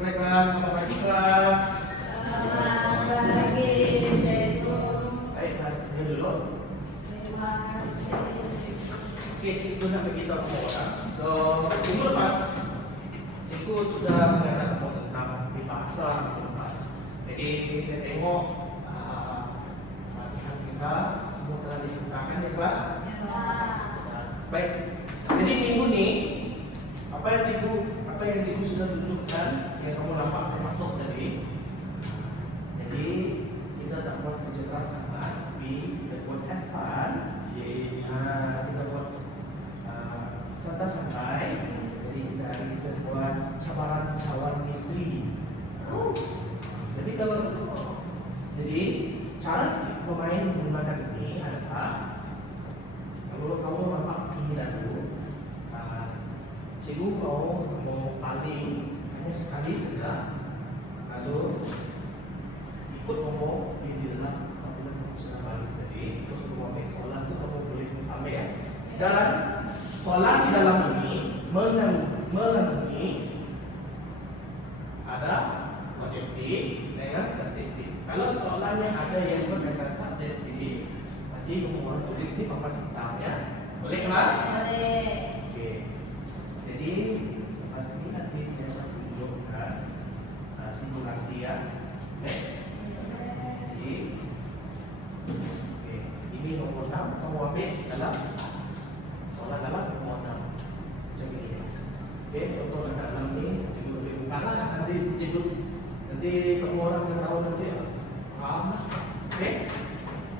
Oke kelas, selamat pagi kelas. Selamat pagi, Cikgu. Baik kelas, senyum dulu. Terima kasih. Oke, cikgu nak beritahu kepada orang. So, minggu lepas, cikgu sudah mengajar kamu tentang peribahasa minggu lepas. Jadi saya tengok latihan kita semua telah disertakan di kelas. Baik. Jadi minggu ni apa yang cikgu sudah tunjukkan yang kamu nampak saya masuk tadi. Jadi kita tak buat kerja keras sangat, tapi kita buat have fun. Kita buat santai-santai. Jadi kita buat cabaran misteri. Jadi cara pemain menggunakan ini adalah kalau kamu nampak ini dulu, cikgu mau paling hanya sekali saja, lalu ikut ngomong di dalam apabila kamu sudah balik. Jadi terus kamu ambil soalan tu kamu boleh ambil ya. Dan soalan di dalam ini mengandungi ada objektif dengan subjektif. Kalau soalannya ada yang berkaitan subjektif, nanti kamu tulis di papan hitamnya. Boleh kelas? Boleh. Oke. Jadi selepas ini nanti saya akan tunjukkan simulasi ya. Jadi, ini nomor 6 kamu ambil dalam soalan dalam nomor 6 macam ini. Oke, contoh dekat 6 ni cikgu boleh buka lah. Nanti kamu orang yang tahu nanti faham lah. Oke,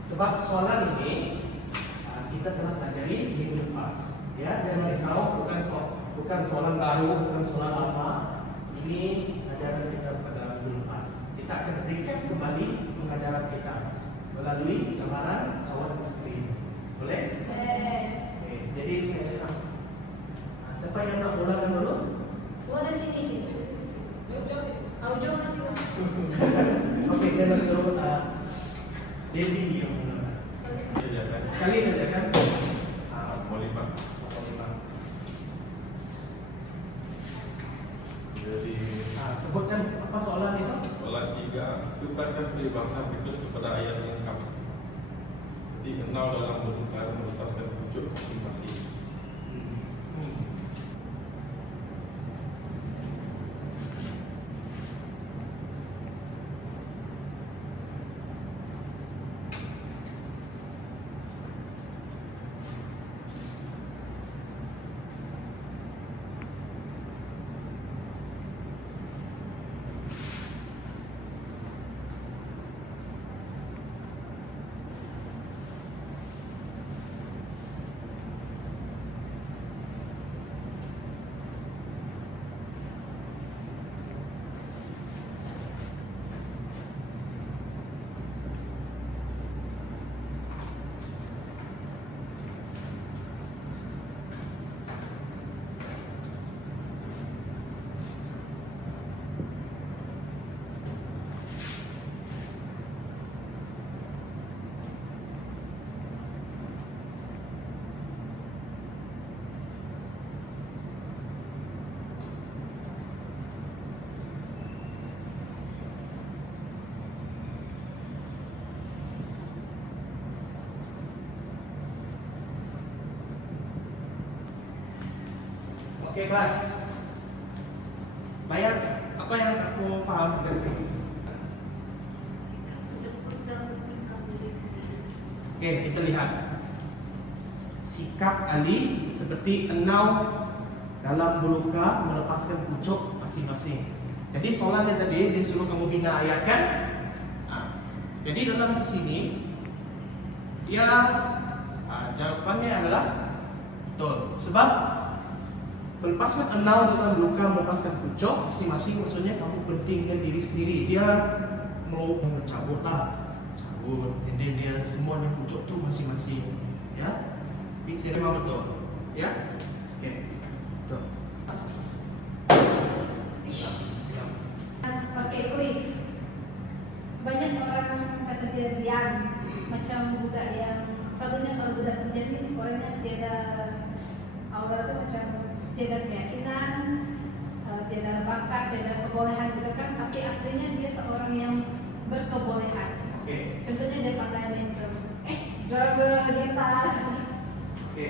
sebab soalan ini kita telah pelajari minggu lepas. Ya, jangan risau, bukan soalan baru, bukan soalan lama. Ini ajaran kita pada minggu lepas. Kita akan recap kembali pengajaran kita melalui cabaran misteri. Boleh? Boleh. Oke, jadi saya cakap. Siapa yang nak mulakan dulu? Gua dari sini, Cikgu. Ujung lah, Cikgu. Oke, saya nak suruh Debbie yang mulakan. Sekali saja kan? Boleh Pak. Jadi Sebutkan apa soalan itu? soalan 3, tukarkan peribahasa berikut kepada ayat yang lengkap. Seperti kenal dalam bertukar melepaskan pucuk masing-masing. Oke kelas. Bayang apa yang aku faham dari sini? Sikap untuk bertanggung diri sendiri. Oke, kita lihat. Sikap Ali seperti enau dalam beluka melepaskan pucuk masing-masing. Jadi soalannya tadi disuruh kamu bina ayat kan? Jadi dalam sini dia jawabannya adalah betul. Sebab melepaskan enau dalam beluka melepaskan pucuk masing-masing maksudnya kamu pentingkan diri sendiri. Dia mau mencabut lah, cabut. Jadi dia semuanya pucuk tu masing-masing. Ya, bisa memang betul. Ya, oke, betul. Pakai cliff. Banyak orang kata dia diam, macam budak yang satunya kalau budak terjadi orangnya tiada aura tu macam tiada keyakinan, tiada bakat, tiada kebolehan gitu kan, tapi aslinya dia seorang yang berkebolehan. Oke. Contohnya dia pandai main drum, drum gitar. Oke.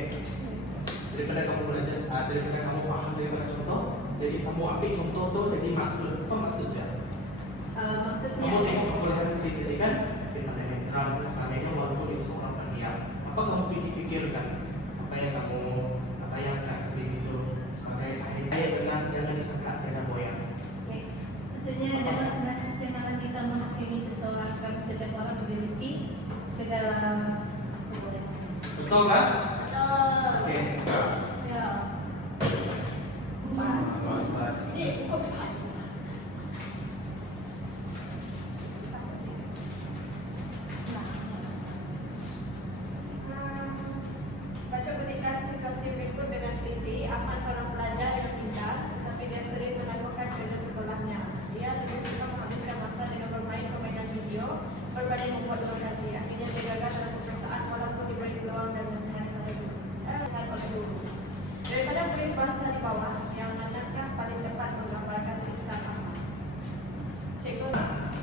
Daripada kamu belajar, daripada kamu paham dari mana contoh, jadi kamu ambil contoh tuh jadi maksud. Apa maksudnya? Maksudnya Kamu tengok kebolehan diri kan, dia pandai main drum, terus pandainya walaupun dia seorang pendiam. Apa kamu pikirkan? Apa yang kak itu sebagai ayat jangan disangka dengan boyan. oke. Maksudnya janganlah kita menghakimi seseorang karena setiap orang memiliki segala kebolehan. Betul, Mas? Betul. Oke. Ya. Baca petikan situasi berikut dengan teliti. Ahmad seorang pelajar yang pintar, tapi dia sering melakukan kerja sebelahnya. Dia lebih suka menghabiskan masa dengan bermain permainan video berbanding membuat gaji. Akhirnya dia gagal dalam peperiksaan walaupun diberi peluang dan nasihat oleh guru. Daripada beri bahasa di bawah, yang manakah paling tepat menggambarkan sikap Ahmad? Cikgu.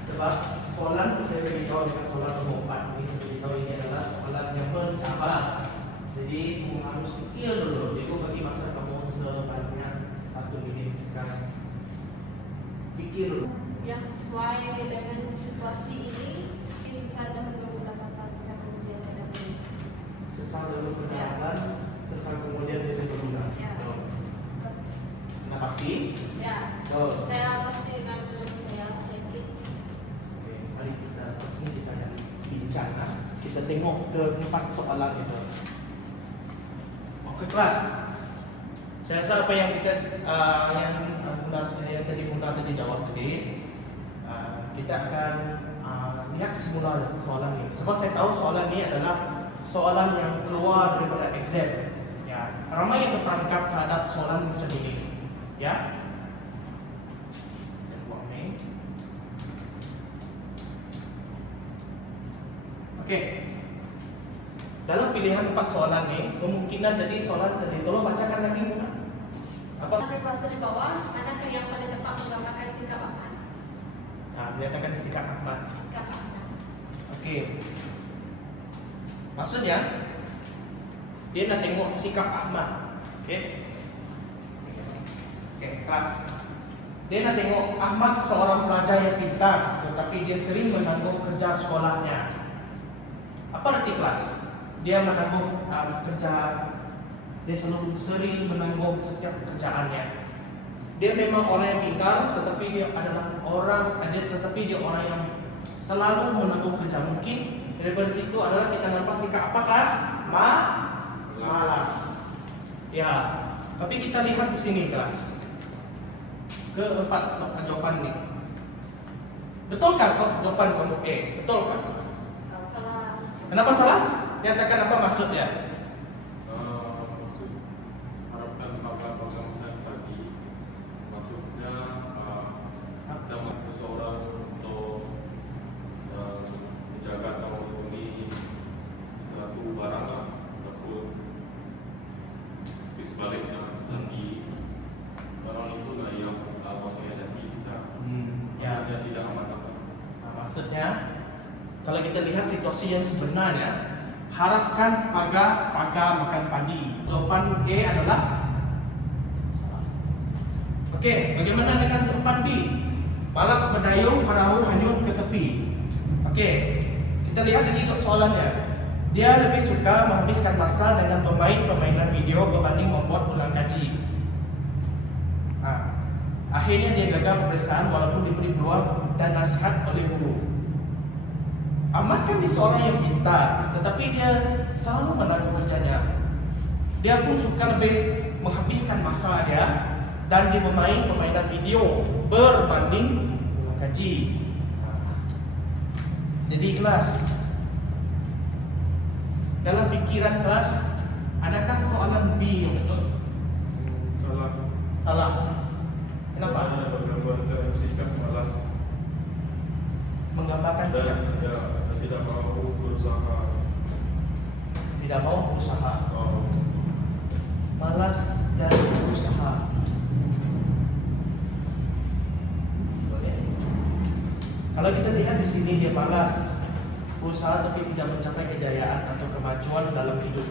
Sebab soalan saya beritahu dengan soalan nomor 4 ini, saya beritahu ini adalah soalan yang mencabar. Jadi kamu harus fikir dulu. Jadi bagi masa kamu sebanyak 1 minit sekarang. Fikir dulu. Yang sesuai dengan situasi ini, sisa dahulu pendapatan, sisa kemudian tidak boleh. Sesal dulu pendapatan, sesal kemudian tidak berguna. Ya. Nah pasti? Ya, Oh. saya pasti akan saya sedikit. Oke, mari kita pasti kita akan bincang. Kita tengok ke 4 soalan itu. Oke kelas. Saya rasa apa yang kita yang tadi Bunda tadi jawab tadi, kita akan lihat simula soalan ini. Sebab saya tahu soalan ini adalah soalan yang keluar daripada exam. Ya, ramai yang terperangkap terhadap soalan macam ini. Ya. Saya buat ni. Oke. Dalam pilihan 4 soalan ni, kemungkinan tadi soalan tadi tolong bacakan lagi Bunda. Apa? Dalam bahasa di bawah, manakah yang paling tepat menggambarkan sikap Ahmad? Menyatakan sikap Ahmad. Sikap Ahmad. Okey. Maksudnya dia nak tengok sikap Ahmad. Okey. Okey, kelas. Dia nak tengok Ahmad seorang pelajar yang pintar, tetapi dia sering menanggung kerja sekolahnya. Apa arti kelas? Dia menanggung kerja. Dia selalu sering menanggung setiap pekerjaannya. Dia memang orang yang pintar, tetapi dia orang yang selalu menanggung kerja. Mungkin daripada situ adalah kita nampak sikap apa kelas? Malas. Ya. Tapi kita lihat di sini kelas. Keempat jawaban ini. Betulkah jawaban kamu A? Betulkah? Salah. Kenapa salah? Nyatakan apa maksudnya? Maksud harapkan bangunan tadi maksudnya dapat seseorang untuk menjaga atau melindungi suatu barang ataupun di sebaliknya nanti barang itu lah yang mengkhianati kita. Ya. Maksudnya tidak amanah. Maksudnya kalau kita lihat situasi yang sebenarnya, harapkan paga makan padi. Jawaban A adalah salah. Okey, bagaimana dengan jawaban B? Malas berdayung, perahu hanyut ke tepi. Okey, kita lihat lagi untuk soalannya. Dia lebih suka menghabiskan masa dengan permainan video berbanding membuat ulang kaji. Akhirnya dia gagal peperiksaan walaupun diberi peluang dan nasihat oleh guru. Ahmad kan dia seorang yang pintar, tetapi dia selalu menanggung kerjanya. Dia pun suka lebih menghabiskan masa dia dan dia bermain permainan video berbanding kaji. Jadi kelas, dalam fikiran kelas, adakah soalan B yang betul? Salah. Salah. Kenapa? Menggambarkan sikap malas Menggambarkan sikap dan tidak mau berusaha. tidak mau berusaha, malas dan berusaha. Kalau kita lihat di sini dia balas usaha tapi tidak mencapai kejayaan atau kemajuan dalam hidup.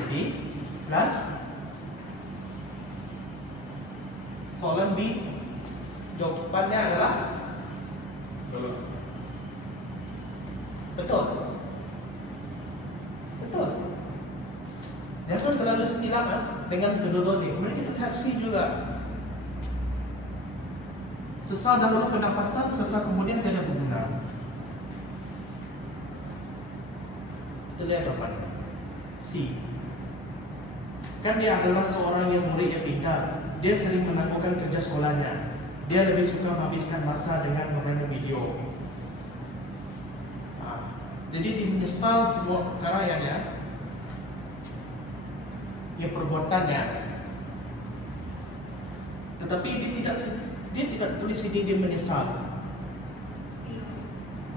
Jadi, kelas soalan B jawabannya adalah Salah. betul. Betul. Jangan terlalu silang dengan kedua-dua ini. Kemudian kita lihat C juga. Sesal dahulu pendapatan, sesal kemudian tidak berguna. Kita lihat jawabannya. C. Kan dia adalah seorang yang murid yang pintar. Dia sering menangguhkan kerja sekolahnya. Dia lebih suka menghabiskan masa dengan bermain video. Jadi dia menyesal semua karyanya, dia perbuatannya. Tetapi dia tidak tulis ini dia menyesal.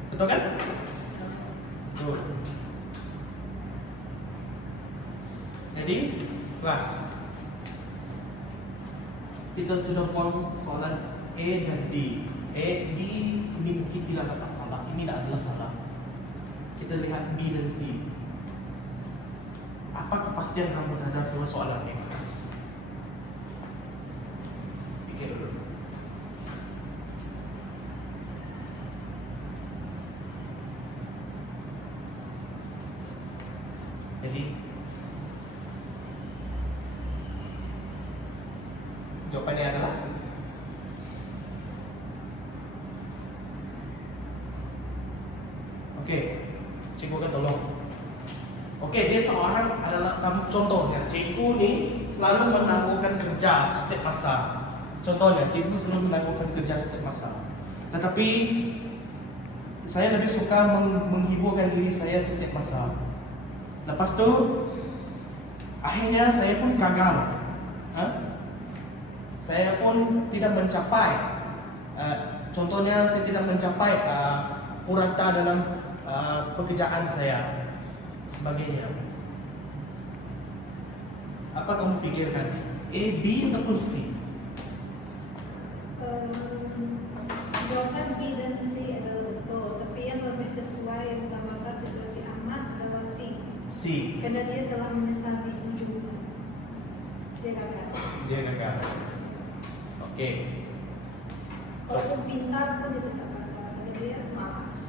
Betul kan? Betul. Jadi kelas kita sudah buat soalan A dan D. D ini mungkin tidak dapat salah. Ini tidak adalah salah. Kita lihat B dan C. Apa kepastian kamu terhadap dua soalan ini? Pikir dulu. Jadi jawabannya adalah oke, cikgu akan tolong. Oke, dia seorang adalah contohnya, cikgu ni selalu menangguhkan kerja setiap masa. Contohnya, cikgu selalu menangguhkan kerja setiap masa. Tetapi saya lebih suka menghiburkan diri saya setiap masa. Lepas tu, akhirnya saya pun gagal. Saya pun tidak mencapai. Contohnya, saya tidak mencapai purata dalam pekerjaan saya, sebagainya. Apa kamu fikirkan? A, B ataupun C? Jawaban B dan C adalah betul, tapi yang lebih sesuai yang menggambarkan situasi Ahmad adalah C. C. Karena dia telah menyesal di ujung. Dia gagal. Dia gagal. Oke. Walaupun pintar pun dia tetap gagal karena dia malas.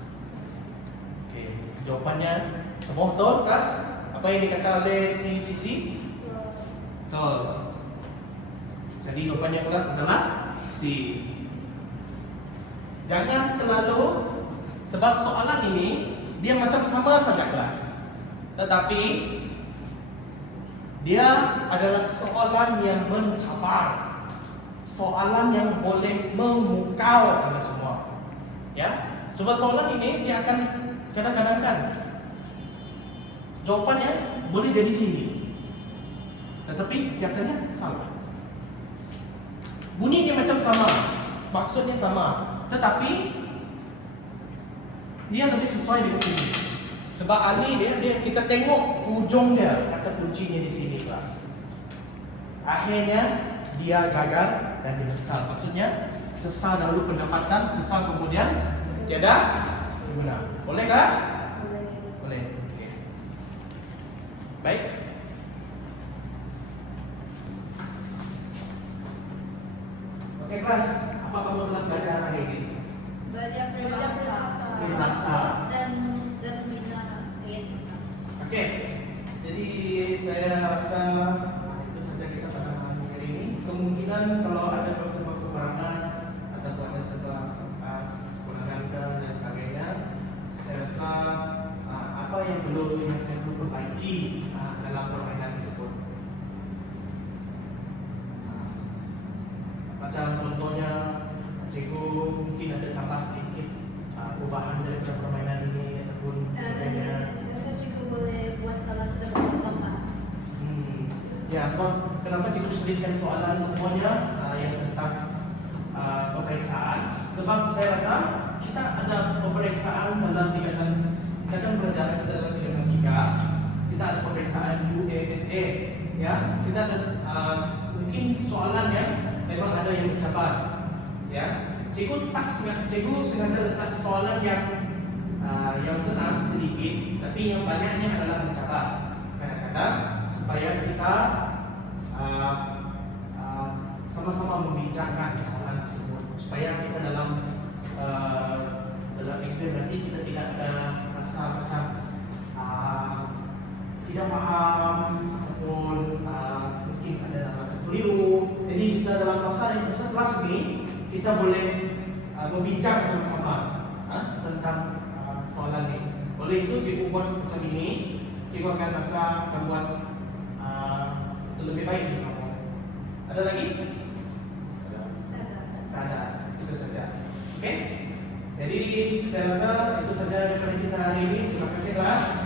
Oke. Jawabannya semua betul, kelas? Apa yang dikata oleh CUCC? Betul. Jadi jawabannya kelas adalah C. Jangan terlalu, sebab soalan ini dia macam sama saja kelas, tetapi dia adalah soalan yang mencabar, soalan yang boleh memukau Anda semua. Ya, sebab soalan ini dia akan kadang-kadang kan jawabannya boleh jadi sini, tetapi katanya salah. Bunyinya macam sama, maksudnya sama, tetapi dia lebih sesuai dengan sini. Sebab Ali dia kita tengok ujung dia, kata kuncinya di sini kelas. Akhirnya dia gagal dan dia menyesal. Maksudnya sesal dahulu pendapatan, sesal kemudian tiada berguna. Boleh kelas? Boleh. Okay. Baik. Oke kelas, apa kamu telah belajar hari ini? Belajar peribahasa, Peribahasa. dan bina etika. Oke, jadi saya rasa itu saja kita pada malam hari ini. Kemungkinan kalau ada kekurangan atau ada setelah kekurangan dan sebagainya, saya rasa apa yang saya perlu perbaiki dalam permainan tersebut. Macam contohnya, cikgu mungkin ada tambah sedikit perubahan dari permainan ini ataupun sebagainya. Saya rasa cikgu boleh buat salah tidak berubah. Ya, sebab kenapa cikgu selitkan soalan semuanya yang tentang pemeriksaan? Sebab saya rasa kita ada pemeriksaan dalam tingkatan, kita kan belajar dalam tingkatan 3. Kita ada pemeriksaan UASA ya kita ada mungkin soalan yang memang ada yang mencabar, ya. Cikgu sengaja letak soalan yang senang sedikit, tapi yang banyaknya adalah mencabar. Kadang-kadang supaya kita sama-sama membincangkan soalan tersebut, supaya kita dalam exam nanti kita tidak ada rasa macam tidak paham ataupun mungkin ada rasa keliru. Jadi kita dalam masa kelas ini kita boleh membincang sama-sama tentang soalan ini. Oleh itu cikgu buat macam ini, cikgu akan rasa akan buat lebih baik untuk kamu. Ada lagi? Tak ada. Itu saja. Oke? Jadi saya rasa itu saja daripada kita hari ini. Terima kasih kelas.